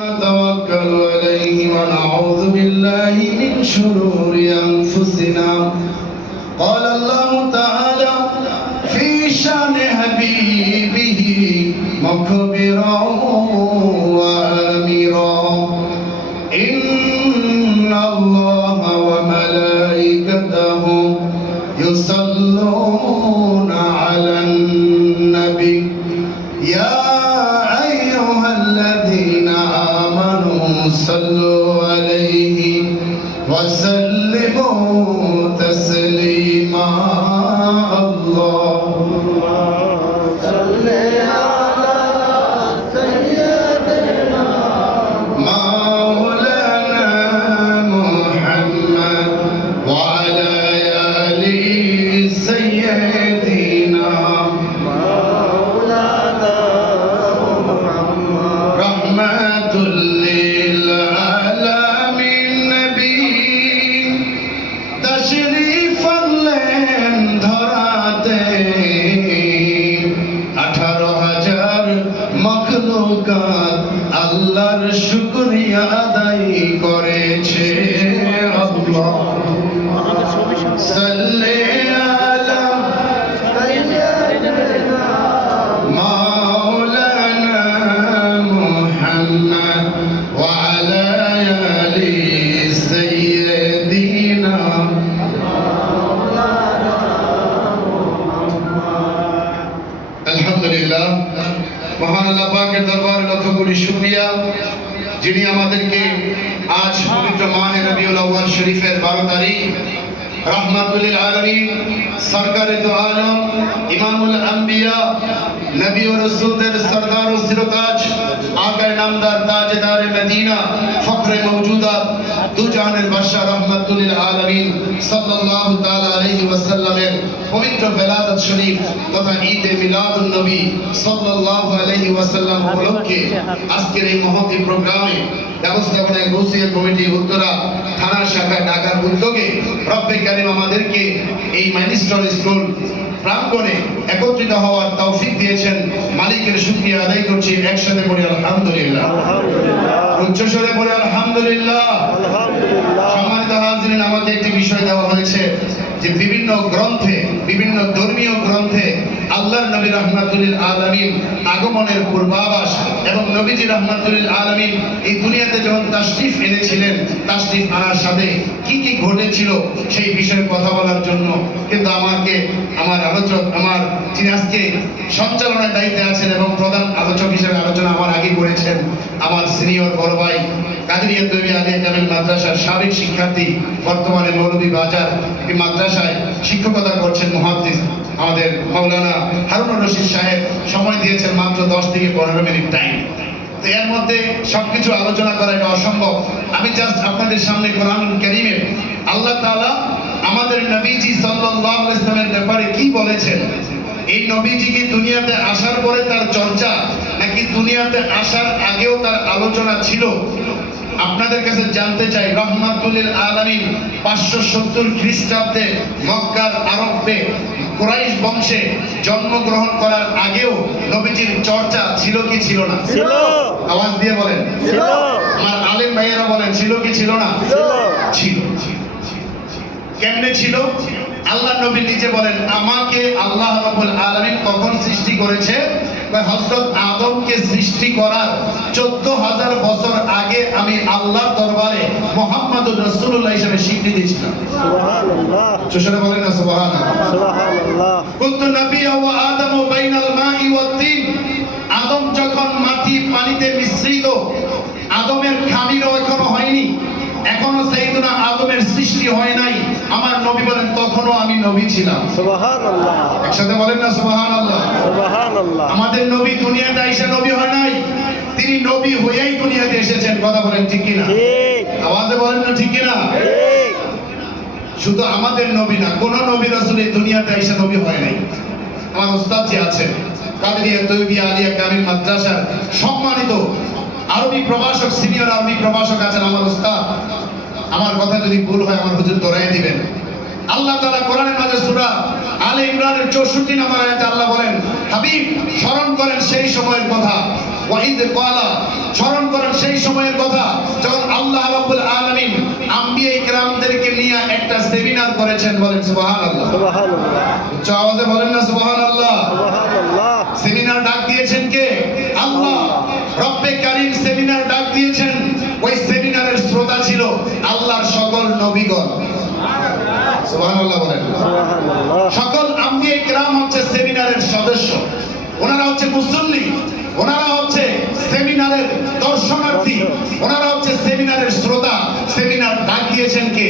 نتوكل عليه ونعوذ بالله من شرور أنفسنا قال الله تعالى في شان حبيبه مخبرا وسلموا আলহামদুলিল্লাহ। মহান আল্লাহ পাকের দরবারে লক্ষ কোটি শুকরিয়া, যিনি আমাদেরকে আজ পবিত্র মাহে রবিউল আউয়াল শরীফের 12 তারিখ রহমাতুল আলামিন সরকারে দু আলম, ইমামুল আম্বিয়া নবী ও রাসূলদের সরদার ও সিরতাজ আকায়ে নামদার তাজদার মদিনা, ফখরে মওজুদাত দু জাহানের বাদশা রহমাতুল আলামিন সাল্লাল্লাহু তাআলা আলাইহি ওয়াসাল্লামের পবিত্র বেলাদত শরীফ তথা ঈদে মিলাদুন নবী সাল্লাল্লাহু আলাইহি ওয়াসাল্লাম উপলক্ষে আজকের এই মহতী প্রোগ্রামে ব্যবস্থাপনায় গৌসিয়া কমিটি উত্তরা থানা শাখা ঢাকার উদ্যোগে রব্বে কারিম আমাদেরকে এই ম্যানিস্ট্রল স্কুল প্রাঙ্গণে একত্রিত হওয়ার তৌফিক দিয়েছেন। মালিকের শুকরিয়া আদায় করছি। একসাথে পড়ি আলহামদুলিল্লাহ। উচ্চস্বরে পড়ি আলহামদুলিল্লাহ। সম্মানিত হাজিরিন, আমাকে একটি বিষয় দেওয়া হয়েছে যে বিভিন্ন গ্রন্থে, বিভিন্ন ধর্মীয় গ্রন্থে আল্লাহর নবী রহমাতুল্লিল আলামিন আগমনের পূর্বাভাস এবং নবীজি রহমাতুল্লিল আলামিন এই দুনিয়াতে যখন তাশরিফ এনেছিলেন, তাশরিফ আনার সাথে কি কি ঘটেছিল সেই বিষয়ে কথা বলার জন্য কিন্তু আমাকে, আমার আলোচক, আমার যিনি আজকে সঞ্চালনার দায়িত্বে আছেন এবং প্রধান আলোচক হিসেবে আলোচনা আমার আগে করেছেন, আমার সিনিয়র বড় ভাই কাদিরিয়া তৈরি আলিয়া কামিল মাদ্রাসার সাবেক শিক্ষার্থী, বর্তমানে বাজার এই মাদ্রাসায় শিক্ষকতা করছেন মহাদ্দিস আমাদের মৌলানা হারুনুর রশিদ সাহেব। সময় দিয়েছেন মাত্র দশ থেকে পনেরো মিনিট টাইম তো এর মধ্যে আলোচনা করা এটা অসম্ভব। আমি জাস্ট আপনাদের সামনে আল্লাহ তাআলা আমাদের নবীজি সাল্লাল্লাহু আলাইহি ওয়াসাল্লামের ব্যাপারে কি বলেছেন? এই নবীজি কি দুনিয়াতে আসার পরে তার চর্চা নাকি দুনিয়াতে আসার আগেও তার আলোচনা ছিল? আপনাদের কাছে জানতে চাই রহমাতুল্লিল আলামিন পাঁচশো সত্তর খ্রিস্টাব্দে মক্কার আরবে কুরাইশ বংশে জন্মগ্রহণ করার আগেও নবীজির চর্চা ছিল কি ছিল না? ছিল। আওয়াজ দিয়ে বলেন। ছিল। আমার আলেম ভাইয়েরা বলেন ছিল কি ছিল না? ছিল। ছিল। কেমনে ছিল? আল্লাহ নবী নিজে বলেন আমাকে আল্লাহ রাব্বুল আলামিন কখন সৃষ্টি করেছে? হযরত আদমকে সৃষ্টি করার 14000 বছর আগে আমি আল্লাহর দরবারে মুহাম্মদুর রাসূলুল্লাহ হিসেবে স্বীকৃতি ছিলাম সুবহানাল্লাহ। বলেন না সুবহানাল্লাহ। সুবহানাল্লাহ। কুন্ত নবিয়া আদম বাইনাল মাই ওয়াত তিন। আদম যখন মাটি পানিতে মিশ্রিত আদমের খামিরও এখনও হয়নি। এখনও সাইয়েদনা আদমের সৃষ্টি হয় নাই। আমার নবী বলেন তখনও আমি নবী ছিলাম। সুবহানাল্লাহ। একসাথে বলেন না সুবহানাল্লাহ। সুবহানাল্লাহ। আমাদের নবী দুনিয়াতে এসে নবী হয় নাই। তিনি নবী হয়েই দুনিয়াতে এসেছেন। কথা বলেন ঠিক কিনা? ঠিক। আওয়াজে বলেন না ঠিক কিনা? ঠিক। শুধু আমাদের নবী না কোন নবী রাসূল এই দুনিয়াতে এসে নবী হয় নাই। আমার উস্তাদ যে আছেন কাদেরিয়া তৈবি আলিয়া কামিল মাদ্রাসার সম্মানিত আরবি প্রভাষক সিনিয়র আরবি প্রভাষক আছেন আমার উস্তাদ আমার কথা যদি ভুল হয় আমার হুজুর ধরাই দিবেন। আল্লাহ তাআলা কোরআনের মাঝে সূরা আলে ইমরানের 64 নম্বর আয়াতে আল্লাহ বলেন হাবিব স্মরণ করেন সেই সময়ের কথা। ওয়াইদ ক্বালা স্মরণ করেন সেই সময়ের কথা। যখন আল্লাহ রাব্বুল আলামিন আম্বিয়া ইকরামদেরকে নিয়ে একটা সেমিনার করেছেন বলেন সুবহানাল্লাহ। সুবহানাল্লাহ। উচ্চ আওয়াজে বলেন না সুবহানাল্লাহ। সুবহানাল্লাহ সেমিনার ডাক দিয়েছেন কে আল্লাহ রব্বে কারীম সেমিনার ডাক দিয়েছেন ওই সেমিনারের শ্রোতা ছিল আল্লাহর সকল বলেন। সকল আম্বিয়া ইকরাম হচ্ছে সেমিনারের সদস্য। ওনারা হচ্ছে মুসল্লি। ওনারা হচ্ছে সেমিনারের দর্শনার্থী। ওনারা হচ্ছে সেমিনারের শ্রোতা। সেমিনার ডাক দিয়েছেন কে?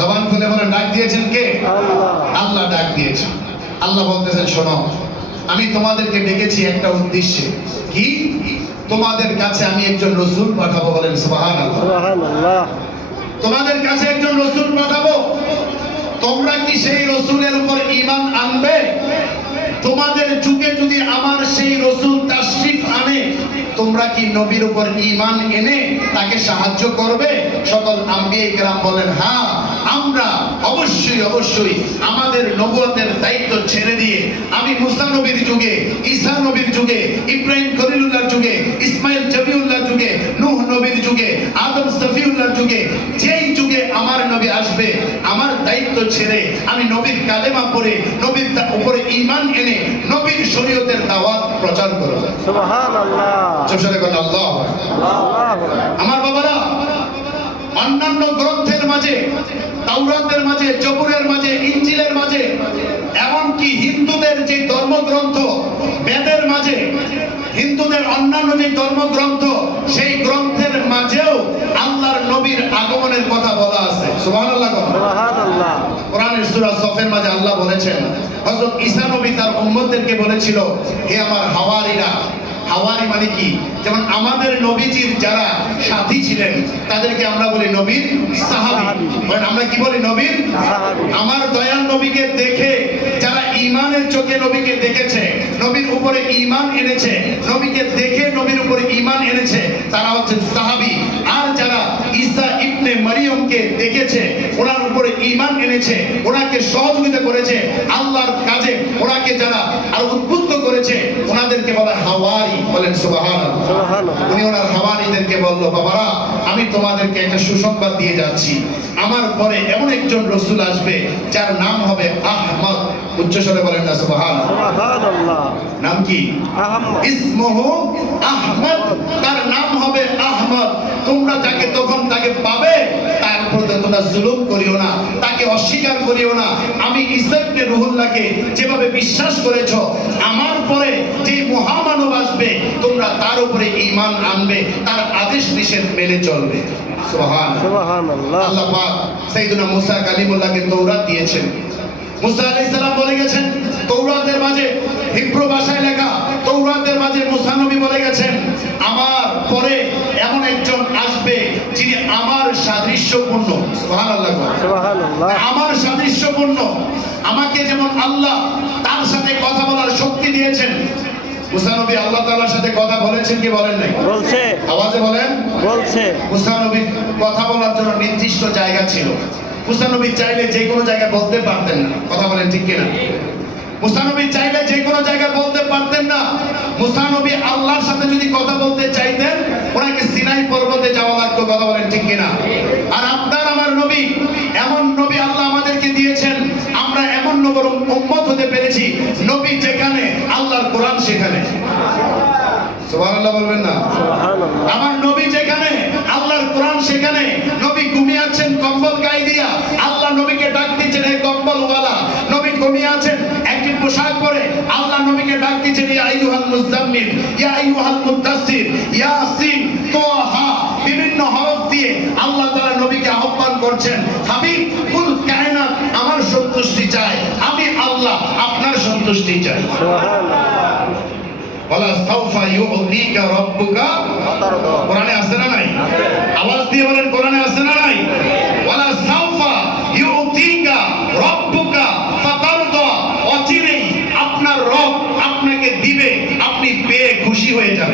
জবান খুলে বলেন ডাক দিয়েছেন কে? আল্লাহ। আল্লাহ ডাক দিয়েছেন। আল্লাহ বলতেছেন শোনো আমি তোমাদেরকে ডেকেছি একটা উদ্দেশ্যে। কি? তোমাদের কাছে আমি একজন রসুল পাঠাবো বলেন সুবহানাল্লাহ। সুবহানাল্লাহ। তোমাদের কাছে একজন রসুল পাঠাবো? তোমরা কি সেই রসুলের উপর ঈমান আনবে? তোমাদের যুগে যদি আমার সেই রসুল তাশরিফ আনে, তোমরা কি নবীর উপর ঈমান এনে তাকে সাহায্য করবে? সকল আম্বিয়া গ্রাম বলেন হ্যাঁ আমরা অবশ্যই অবশ্যই আমাদের নবুয়তের দায়িত্ব ছেড়ে দিয়ে, আমি মুসা নবীর যুগে, ঈসা নবীর যুগে, ইব্রাহিম খলিলুল্লাহর যুগে, ইসমাইল জবিউল্লাহর যুগে নূহ নবীর যুগে আদম সফিউল্লাহর যুগে যেই যুগে আমার নবী আসবে আমার দায়িত্ব ছেড়ে আমি নবীর কালেমা পড়ে নবীর উপরে ইমান এনে নবীর শরীয়তের দাওয়াত প্রচার করব। সুবহানাল্লাহ। আল্লাহ আমার বাবারা অন্যান্য গ্রন্থের মাঝে তাওরাতের মাঝে জবুরের মাঝে ইঞ্জিলের মাঝে এমনকি হিন্দুদের যে ধর্মগ্রন্থ বেদের মাঝে হিন্দুদের অন্যান্য যে ধর্মগ্রন্থ সেই গ্রন্থের মাঝেও আল্লাহর নবীর আগমনের কথা বলা আছে। সুবহানাল্লাহ সুবহানাল্লাহ। কোরআনের সূরা সফের মাঝে আল্লাহ বলেছেন হযরত ঈসা নবী তার উম্মতদেরকে বলেছিল হে আমার হাওয়ারিরা হাওয়ারি মানে কি? যেমন আমাদের নবীজির যারা সাথী ছিলেন তাদেরকে আমরা বলি নবীর সাহাবী। আমরা কি বলি নবীর? আমার দয়াল নবীকে দেখে যারা ঈমানের চোখে নবীকে দেখেছে নবীর উপরে ঈমান এনেছে নবীকে দেখে নবীর উপরে ঈমান এনেছে তারা হচ্ছে সাহাবী। আর যারা ঈসা ইবনে মারিয়মকে দেখেছে ওনার উপরে ঈমান এনেছে ওনাকে সহযোগিতা করেছে আল্লাহর কাজে ওনাকে যারা আর উদ্বুদ্ধ করেছে ওনাদেরকে বলা হাওয়ারি বলেন সুবাহান উনি ওনার হাওয়ারিদেরকে বলল বাবারা আমি তোমাদেরকে একটা সুসংবাদ দিয়ে যাচ্ছি। আমার পরে এমন একজন রসুল আসবে যার নাম হবে আহমদ উচ্চস্বরে বলেন না সুবহান। সুবহানাল্লাহ। নাম কি? আহমদ। ইসমহু আহমদ। তার নাম হবে আহমদ। তোমরা যাকে তখন তাকে পাবে তার প্রতি তোমরা জুলুম করিও না তাকে অস্বীকার করিও না। আমি ইসবনে রুহুল্লাহকে যেভাবে বিশ্বাস করেছ আমার পরে যে মহামানব আসবে তোমরা তার উপরে ঈমান আনবে তার আদেশ নিষেধ মেনে চলবে। সুবহান। সুবহানাল্লাহ। আল্লাহ পাক সাইয়েদনা মুসা কালিমুল্লাহকে তৌরাত দিয়েছেন। মুসা আলাইহিস সালাম বলে গেছেন তৌরাতের মাঝে হিব্রু ভাষায় লেখা তৌরাতের মাঝে মুসা নবী বলে গেছেন আমার পরে এমন একজন আসবে যিনি আমার সাদৃশ্যপূর্ণ। সুবহানাল্লাহ সুবহানাল্লাহ। আমার সাদৃশ্যপূর্ণ। আমাকে যেমন আল্লাহ তার সাথে কথা বলার শক্তি দিয়েছেন মুসা নবী আল্লাহ তাআলার সাথে কথা বলেছেন কি বলেন নাই? বলছে। আওয়াজে বলেন। বলছে। কথা বলার জন্য নির্দিষ্ট জায়গা ছিল। মুসানবী চাইলে যে কোনো জায়গায় বলতে পারতেন না। কথা বলেন ঠিক কিনা? মুসানবী চাইলে যে কোনো জায়গায় বলতে পারতেন না। মুসানবী আল্লাহর সাথে যদি কথা বলতে চাইতেন, ওনাকে সিনাই পর্বতে যাওয়া লাগতো। কথা বলেন ঠিক কিনা আর আপনার আমার নবী এমন নবী আল্লাহ আমাদেরকে দিয়েছেন আমরা এমন নবর উম্মত হতে পেরেছি নবী যেখানে আল্লাহর কোরআন সেখানে সুবহানাল্লাহ বলবেন না সুবহানাল্লাহ আমার নবী যেখানে আল্লাহর কোরআন সেখানে নবী ঘুমিয়ে আছেন কম্বল গায়ে দিয়া আল্লাহ নবীকে ডাক দিচ্ছেন এই কম্বল ওয়ালা নবী ঘুমিয়ে আছেন একটি পোশাক পরে আল্লাহ নবীকে ডাক দিচ্ছেন ইয়া আইয়ুহাল মুজাম্মিল ইয়া আইয়ুহাল মুদাসসির ইয়াসিন তোহা বিভিন্ন হরফ দিয়ে আল্লাহ তাআলা নবীকে আহ্বান করছেন হাবিব কুল কায়নাত আমার সন্তুষ্টি চাই। আমি আল্লাহ আপনার সন্তুষ্টি চাই। সুবহানাল্লাহ। ওয়ালা সাউফা ইউতিকা রাব্বুকা কোরআনে আছে না নাই? আওয়াজ দিয়ে বলেন কোরআনে আছে না নাই ওয়ালা সাউফা ইউতিকা রাব্বুকা ফাতারদা অচিরেই আপনার রব আপনাকে দিবে আপনি পেয়ে খুশি হয়ে যাবেন সুবহানাল্লাহ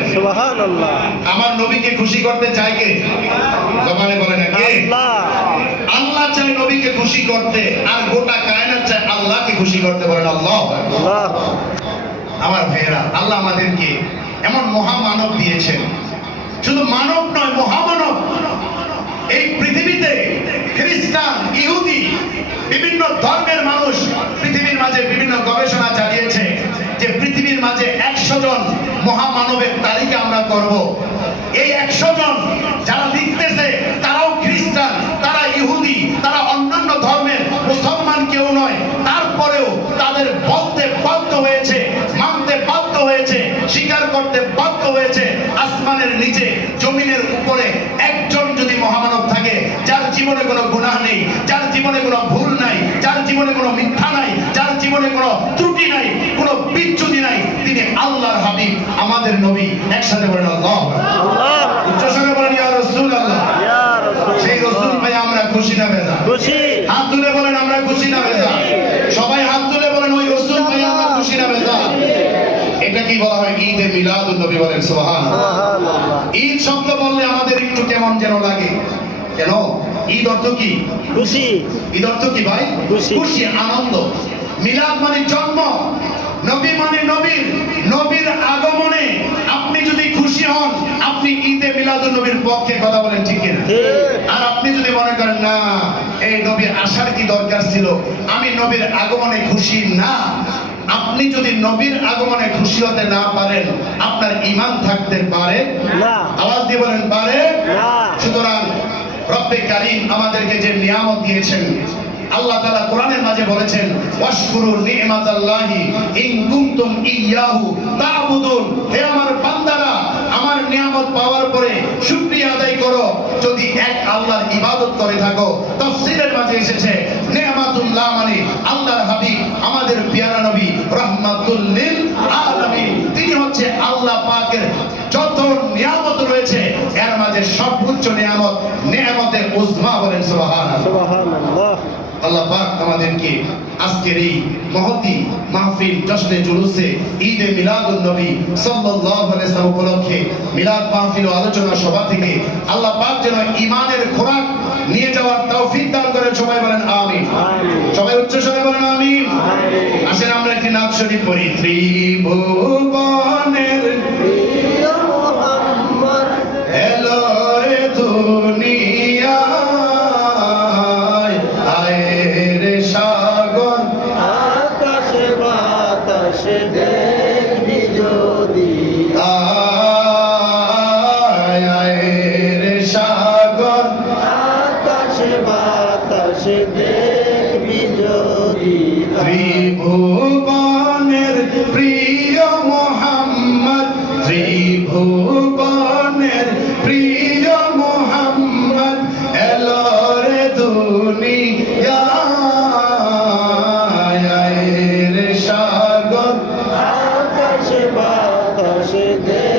আমার নবীকে খুশি করতে চায় কে? জবানে বলে না কে? আল্লাহ চায় নবীকে খুশি করতে আর গোটা কায়নাত চায় আল্লাহকে খুশি করতে বলেন আল্লাহ। আল্লাহ। আমার ভাইয়েরা আল্লাহ আমাদেরকে এমন মহামানব দিয়েছেন। শুধু মানব নয় মহামানব। এই পৃথিবীতে খ্রিস্টান ইহুদি বিভিন্ন ধর্মের মানুষ পৃথিবীর মাঝে বিভিন্ন গবেষণা চালিয়েছে যে পৃথিবীর মাঝে একশো জন মহামানবের তালিকা আমরা করব। এই একশো জন যারা লিখতেছে, তারাও খ্রিস্টান, তারা ইহুদি, তারা অন্যান্য ধর্মের মুসলমান কেউ নয়। তারপরেও তাদের বলতে বাধ্য হয়েছে, মানতে বাধ্য হয়েছে, স্বীকার করতে বাধ্য হয়েছে, আসমানের নিচে, জমিনের উপরে একজন যদি মহামানব থাকে, যার জীবনে কোনো গুনাহ নেই, যার জীবনে কোনো জীবনে কোনো মিথ্যা নাই যার জীবনে কোনো ত্রুটি নাই কোনো বিচ্যুতি নাই তিনি আল্লাহর হাবিব আমাদের নবী। একসাথে বলেন আল্লাহ উচ্চস্বরে বলেন ইয়া রাসূলুল্লাহ। ইয়া রাসূল। সেই রাসূল ভাই আমরা খুশি না বেজা। খুশি। হাত তুলে বলেন আমরা খুশি না বেজা। সবাই হাত তুলে বলেন ওই রসুল ভাই আমরা খুশি না বেজা। এটা কি বলা হয়? ঈদে মিলাদুন নবী বলেন সুবহানাল্লাহ। ঈদ শব্দ বললে আমাদের একটু কেমন যেন লাগে। কেন? ঈদ অর্থ কি? খুশি। ঈদ অর্থ কি ভাই? খুশি। আনন্দ। মিলাদ মানে জন্ম। নবী মানে নবীর। নবীর আগমনে আপনি যদি খুশি হন আপনি ঈদে নবীর পক্ষে কথা বলেন ঠিক আর আপনি যদি মনে করেন না এই নবীর আসার কি দরকার ছিল? আমি নবীর আগমনে খুশি না। আপনি যদি নবীর আগমনে খুশি হতে না পারেন আপনার ইমান থাকতে পারে? না। আওয়াজ দিয়ে বলেন পারে? না। কারিম আমাদেরকে যে নিয়ামত দিয়েছেন, আল্লাহ তাআলা কোরআনের মাঝে বলেছেন, ওয়াশকুরু নি'মাতাল্লাহি ইন কুনতুম ইয়াহু তা'বুদুন। হে আমার বান্দারা, আমার নিয়ামত পাওয়ার পরে শুকরিয়া আদায় করো। যদি এক আল্লাহর ইবাদত করে থাকো তাফসীরের মাঝে এসেছে, নি'মাতুল্লাহ মানে আল্লাহর হাবিব, আমাদের পেয়ারা নবী, রাহমাতুল লিল আলামিন। তিনি হচ্ছে আল্লাহ পাকের যত নিয়ামত রয়েছে। এর মাঝে সর্বোচ্চ নিয়ামত নিয়ামতের উজমা বলেন সুবহানাল্লাহ। আল্লাহ পাক আমাদেরকে আজকের এই মহতি মাহফিল জশ্নে জুলুসে ঈদে মিলাদুন নবী সাল্লাল্লাহু আলাইহি ওয়াসাল্লাম উপলক্ষে মিলাদ মাহফিল ও আলোচনা সভা থেকে আল্লাহ পাক যেন ঈমানের খোরাক নিয়ে যাওয়ার তৌফিক দান করেন সবাই বলেন আমিন। সবাই উচ্চ স্বরে বলেন আমিন। আমিন। আসেন আমরা একটি নাচ শরীফ পড়ি। ত্রিভুবনের দুনিয়া gente.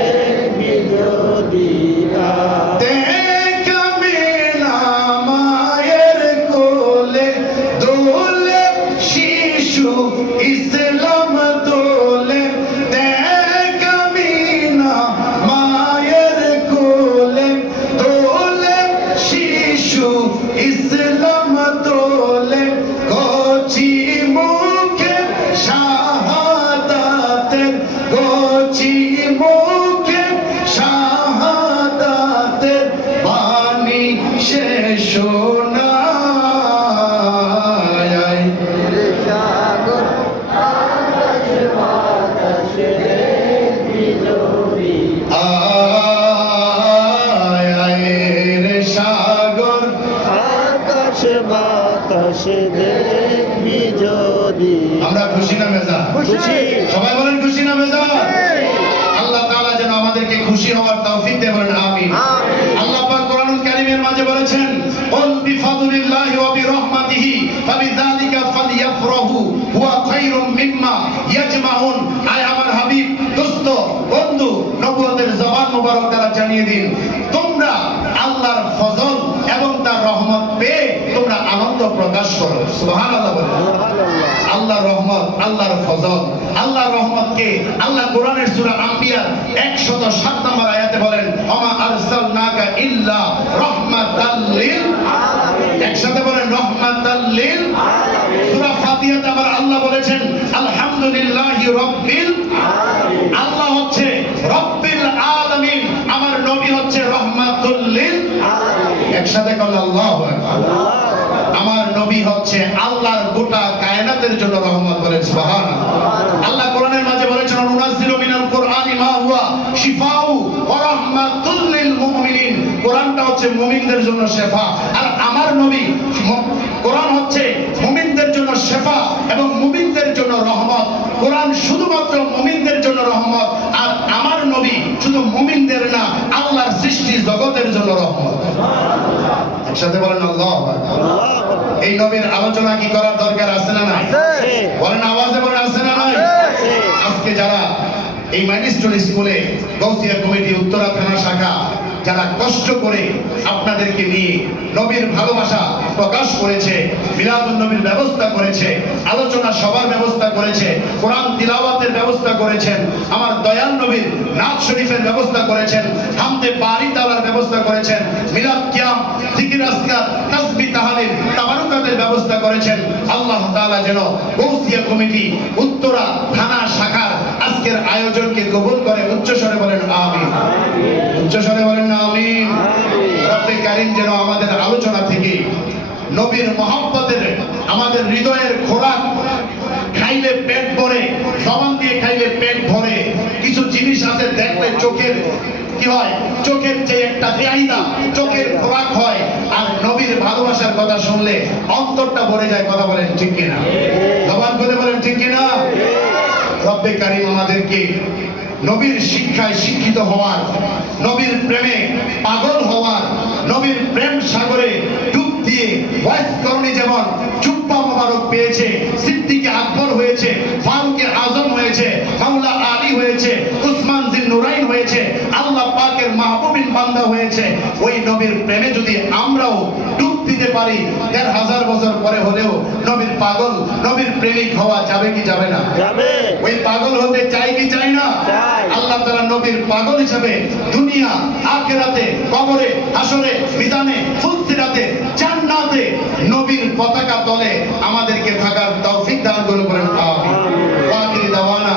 বলেছেন কুল বিফাদলিল্লাহি ওয়া বিরহমাতিহি, ফাবিযালিকা ফালইয়াফরাহু হুয়া খায়রুম মিম্মা ইয়াজমাউন। আয় আমার হাবিব, দোস্ত, বন্ধু, নবুয়তের জবান মোবারক দ্বারা জানিয়ে দিন। তোমরা আল্লাহর ফজল এবং তার রহমত পেয়ে তোমরা আনন্দ প্রকাশ করো। সুবহানাল্লাহ আল্লাহ আল্লাহর রহমত আল্লাহর ফজল। আল্লাহর রহমতকে আল্লাহ কোরআনের সূরা আম্বিয়ার 107 নম্বর আয়াতে বলেন ওমা আরসালনাকা ইল্লা রাহমাতাল লিল একসাথে বলেন রাহমাতাল লিল সূরা ফাতিহাতে আবার আল্লাহ বলেছেন আলহামদুলিল্লাহি রাব্বিল আল্লাহ হচ্ছে রব রব্বিল আলামিন আমার নবী হচ্ছে রহমাতুল লিল আমার নবী হচ্ছে আল্লাহর গোটা কায়নাতের জন্য রহমত বলেন সুবহানাল্লাহ। আল্লাহ কোরআনের মাঝে বলেছেন নুনাজ্জিলু মিনাল কোরআনি মা হুয়া শিফাউ ওয়া রাহমাতুল লিল মুমিনিন। কোরআনটা হচ্ছে মুমিনদের জন্য শেফা। আর আমার নবী কোরআন হচ্ছে মুমিনদের জন্য শেফা এবং মুমিনদের জন্য রহমত। কোরআন শুধুমাত্র মুমিনদের জন্য রহমত আর আমার নবী শুধু মুমিনদের না আল্লাহর সৃষ্টি জগতের জন্য রহমত। একসাথে বলেন আল্লাহ এই নবীর আলোচনা কি করার দরকার আছে না নাই? বলেন আওয়াজে বলেন আছে না নাই? আজকে যারা এই মাইনিস্টন স্কুলে গৌসিয়া কমিটি উত্তরা থানা শাখা যারা কষ্ট করে আপনাদেরকে নিয়ে নবীর ভালোবাসা প্রকাশ করেছে মিলাদুন নবীর ব্যবস্থা করেছে আলোচনা সবার ব্যবস্থা করেছে কোরআন তিলাওয়াতের ব্যবস্থা করেছেন। আমার দয়াল নবীর নাথ শরীফের ব্যবস্থা করেছেন। হামদে বাড়ি তালার ব্যবস্থা করেছেন। মিলাদ কিয়াম, জিকির আসকার তাসবিহ তাহলিল, তাবারুকাতের ব্যবস্থা করেছেন। আল্লাহ তাআলা যেন গৌসিয়া কমিটি, উত্তরা থানা শাখার আজকের আয়োজনকে কবুল করে উচ্চস্বরে বলেন আমিন। উচ্চস্বরে বলেন না আমিন। রব্বে কারীম যেন আমাদের আলোচনা থেকে নবীর মহব্বতের, আমাদের হৃদয়ের খোরাক খাইলে পেট ভরে জবান দিয়ে খাইলে পেট ভরে। কিছু জিনিস আছে দেখলে চোখের কি হয়? চোখের যে একটা চাহিদা চোখের খোরাক হয়। আর নবীর ভালোবাসার কথা শুনলে অন্তরটা ভরে যায়, কথা বলেন ঠিক কিনা? জবান করে বলেন ঠিক কিনা? রব্বে কারিম আমাদেরকে নবীর শিক্ষায় শিক্ষিত হওয়ার, নবীর প্রেমে পাগল হওয়ার, নবীর প্রেম সাগরে দিয়ে ভয়েস করণী যেমন চুপ্পা মোবারক পেয়েছে, সিদ্দিকে আকবর হয়েছে, ফারুকে আজম হয়েছে, মাওলা আলী হয়েছে উসমান জিন নুরাইন হয়েছে আল্লাহ পাকের মাহবুবিন বান্দা হয়েছে ওই নবীর প্রেমে যদি আমরাও ডুব দিতে পারি দেড় হাজার বছর পরে হলেও নবীর পাগল নবীর প্রেমিক হওয়া যাবে কি যাবে না? ওই পাগল হতে চাই কি চাই না? আল্লাহ তাআলা নবীর পাগল হিসাবে দুনিয়া আখেরাতে কবরে হাসরে মিজানে ফুলসিরাতে জান্নাতে নবীর পতাকা তলে আমাদেরকে থাকার তৌফিক দান করে বলেন আমিন। ওয়াকির দাওয়ানা।